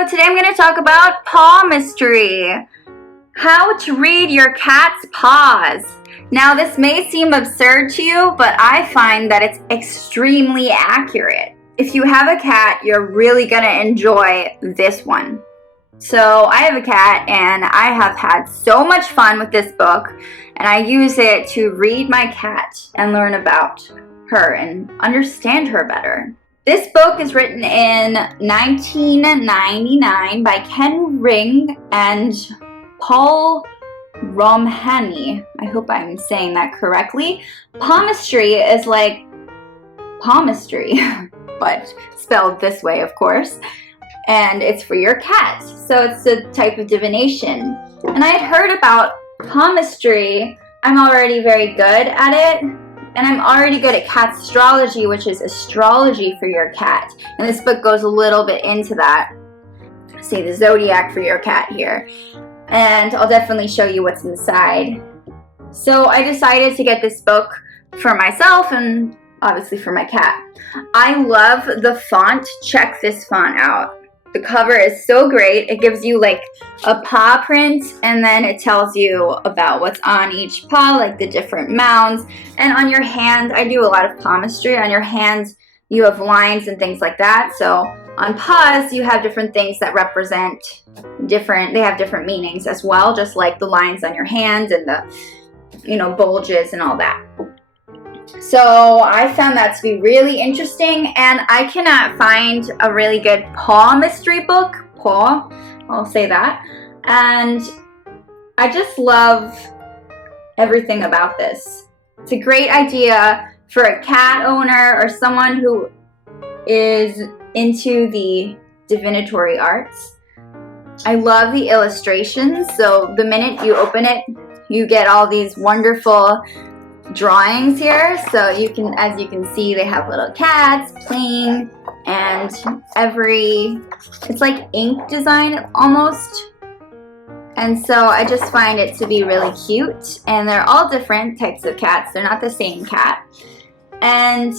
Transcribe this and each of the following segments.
So today I'm going to talk about Pawmistry. How to read your cat's paws. Now this may seem absurd to you, but I find that it's extremely accurate. If you have a cat, you're really going to enjoy this one. So I have a cat and I have had so much fun with this book, and I use it to read my cat and learn about her and understand her better. This book is written in 1999 by Ken Ring and Paul Romhany. I hope I'm saying that correctly. Pawmistry is like palmistry, but spelled this way, of course. And it's for your cat. So it's a type of divination. And I had heard about palmistry. I'm already very good at it. And I'm already good at cat astrology, which is astrology for your cat. And this book goes a little bit into that. Say the zodiac for your cat here. And I'll definitely show you what's inside. So I decided to get this book for myself and obviously for my cat. I love the font. Check this font out. The cover is so great. It gives you like a paw print, and then it tells you about what's on each paw, like the different mounds. And on your hand, I do a lot of palmistry. On your hands, you have lines and things like that. So on paws, you have different things that represent they have different meanings as well, just like the lines on your hand and the, bulges and all that. So I found that to be really interesting, and I cannot find a really good Pawmistry book. I'll say that. And I just love everything about this. It's a great idea for a cat owner or someone who is into the divinatory arts. I love the illustrations. So the minute you open it, you get all these wonderful drawings here. So as you can see, they have little cats playing, and it's like ink design almost. And so I just find it to be really cute, and they're all different types of cats. They're not the same cat. And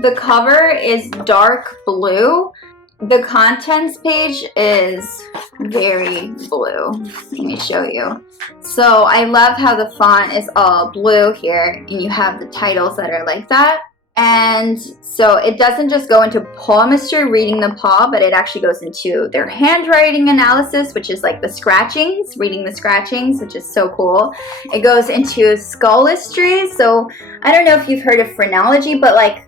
the cover is dark blue. The contents page is very blue. Let me show you. So I love how the font is all blue here, and you have the titles that are like that. And so it doesn't just go into palmistry, reading the paw, but it actually goes into their handwriting analysis, which is like the scratchings, reading the scratchings, which is so cool. It goes into skullistry. So I don't know if you've heard of phrenology, but like,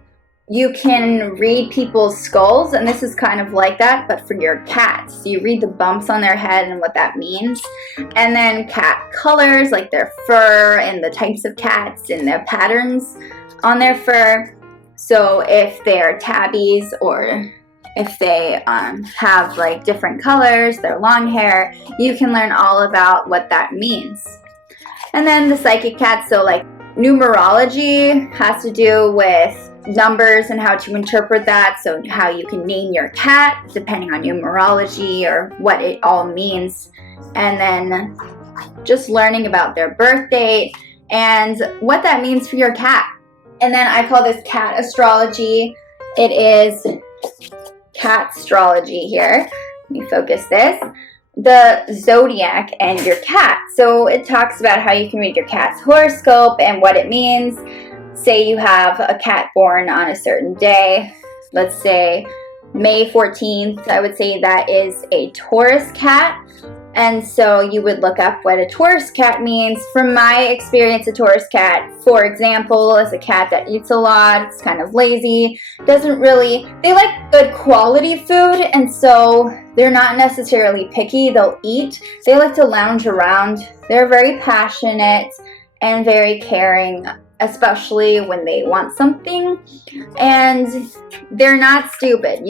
you can read people's skulls, and this is kind of like that, but for your cats. So you read the bumps on their head and what that means. And then cat colors, like their fur and the types of cats and their patterns on their fur. So if they're tabbies or if they have like different colors, their long hair, you can learn all about what that means. And then the psychic cats, so like numerology has to do with numbers and how to interpret that, so how you can name your cat depending on numerology or what it all means, and then just learning about their birth date and what that means for your cat. And then I call this cat astrology. It is cat astrology here. Let me focus this. The zodiac and your cat. So it talks about how you can read your cat's horoscope and what it means. Say you have a cat born on a certain day, let's say May 14th, I would say that is a Taurus cat. And so you would look up what a Taurus cat means. From my experience, a Taurus cat, for example, is a cat that eats a lot, it's kind of lazy, they like good quality food, and so they're not necessarily picky, they'll eat. They like to lounge around. They're very passionate and very caring, especially when they want something, and they're not stupid.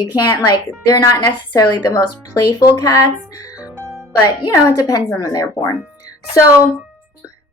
They're not necessarily the most playful cats, but it depends on when they're born. So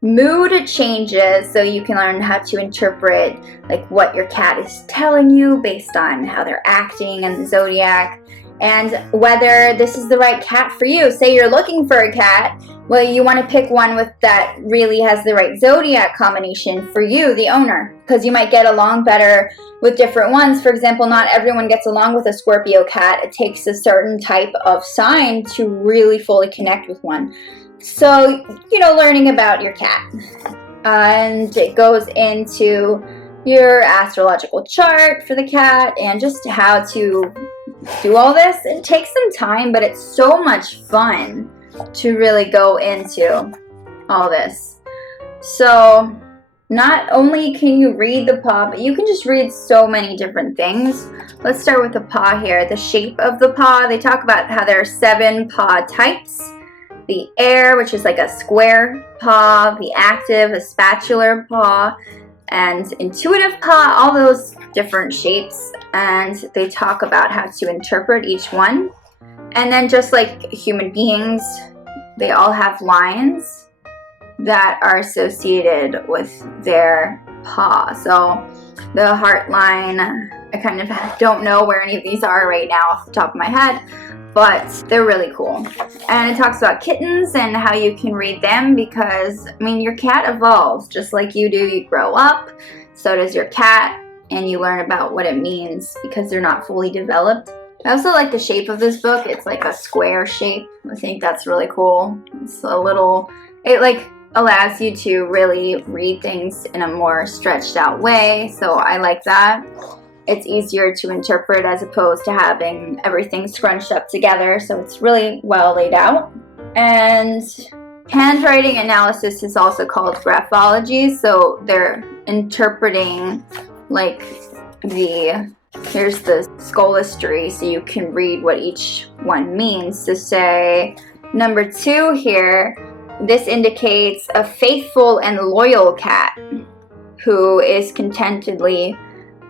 mood changes, so you can learn how to interpret like what your cat is telling you based on how they're acting and the zodiac. and whether this is the right cat for you. Say you're looking for a cat, well, you want to pick one that really has the right zodiac combination for you, the owner, because you might get along better with different ones. For example, not everyone gets along with a Scorpio cat. It takes a certain type of sign to really fully connect with one. So, learning about your cat. And it goes into your astrological chart for the cat and just how to do all this. It takes some time, but it's so much fun to really go into all this. So not only can you read the paw, but you can just read so many different things. Let's start with the paw here. The shape of the paw. They talk about how there are 7 paw types. The air, which is like a square paw, the active, a spatular paw, and intuitive paw, all those different shapes. And they talk about how to interpret each one. And then just like human beings, they all have lines that are associated with their paw. So the heart line, I kind of don't know where any of these are right now off the top of my head, but they're really cool. And it talks about kittens and how you can read them because, your cat evolves just like you do. You grow up, so does your cat, and you learn about what it means because they're not fully developed. I also like the shape of this book. It's like a square shape. I think that's really cool. It's it allows you to really read things in a more stretched out way. So I like that. It's easier to interpret as opposed to having everything scrunched up together. So it's really well laid out. And handwriting analysis is also called graphology. So they're interpreting here's the Pawmistry, so you can read what each one means. So say number 2 here, this indicates a faithful and loyal cat who is contentedly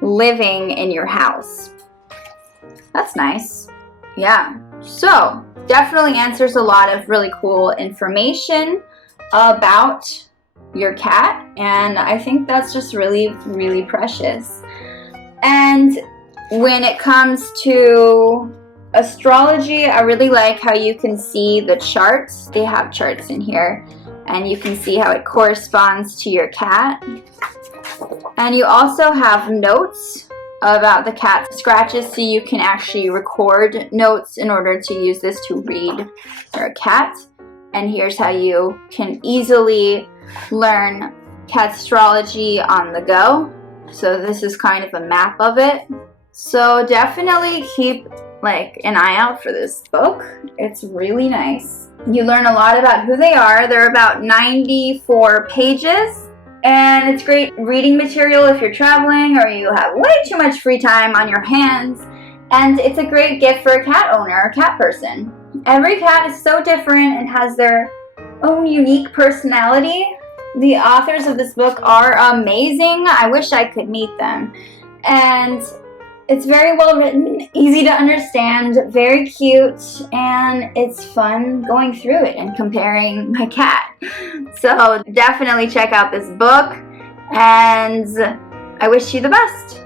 living in your house. That's nice. Yeah. So definitely answers a lot of really cool information about your cat, and I think that's just really, really precious. And when it comes to astrology, I really like how you can see the charts. They have charts in here, and you can see how it corresponds to your cat. And you also have notes about the cat scratches, so you can actually record notes in order to use this to read your cat. And here's how you can easily learn cat astrology on the go. So this is kind of a map of it. So definitely keep an eye out for this book. It's really nice. You learn a lot about who they are. They're about 94 pages. And it's great reading material if you're traveling or you have way too much free time on your hands. And it's a great gift for a cat owner or cat person. Every cat is so different and has their own unique personality. The authors of this book are amazing. I wish I could meet them. And it's very well written, easy to understand, very cute, and it's fun going through it and comparing my cat. So definitely check out this book, and I wish you the best.